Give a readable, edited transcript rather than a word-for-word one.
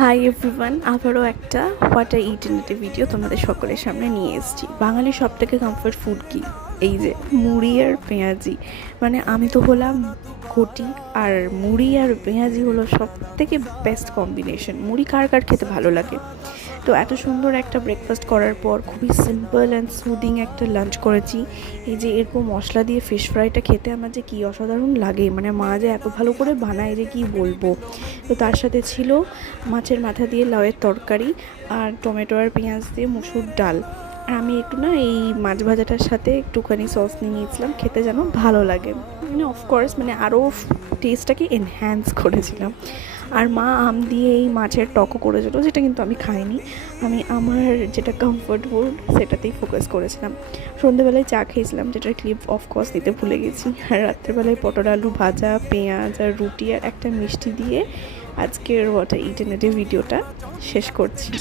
Hi everyone, আবারও একটা what I it in a video তোমাদের সকলের সামনে নিয়ে এসেছি। বাঙালি সব থেকে কমফর্ট ফুড কি? এই যে মুড়ি আর পেঁয়াজি। মানে আমি তো হলাম ঘটি, আর মুড়ি আর পেঁয়াজি হলো সব থেকে বেস্ট কম্বিনেশন। মুড়ি কার কার খেতে ভালো লাগে? তো এত সুন্দর একটা ব্রেকফাস্ট করার পর খুবই সিম্পল অ্যান্ড সুদিং একটা লাঞ্চ করেছি। এই যে এরকম মশলা দিয়ে ফিশ ফ্রাইটা খেতে আমার যে কী অসাধারণ লাগে, মানে মা যে এত ভালো করে বানায় যে কী বলবো। তো তার সাথে ছিল মাছের মাথা দিয়ে লাউয়ের তরকারি আর টমেটো আর পেঁয়াজ দিয়ে মুসুর ডাল। আর আমি একটু না এই মাছ ভাজাটার সাথে একটুখানি সস নিয়ে নিয়েছিলাম, খেতে যেন ভালো লাগে। মানে অফকোর্স মানে আরও টেস্টটাকে এনহ্যান্স করেছিলাম। আর মা আম দিয়ে এই মাছের টকও করেছিল, যেটা কিন্তু আমি খাইনি। আমি আমার যেটা কমফর্ট ফুড সেটাতেই ফোকাস করেছিলাম। সন্ধ্যেবেলায় চা খেয়েছিলাম, যেটার ক্লিপ অফকোর্স দিতে ভুলে গেছি। আর রাত্রেবেলায় পটল আলু ভাজা, পেঁয়াজ আর রুটি আর একটা মিষ্টি দিয়ে আজকের what I it in a ভিডিওটা শেষ করছি।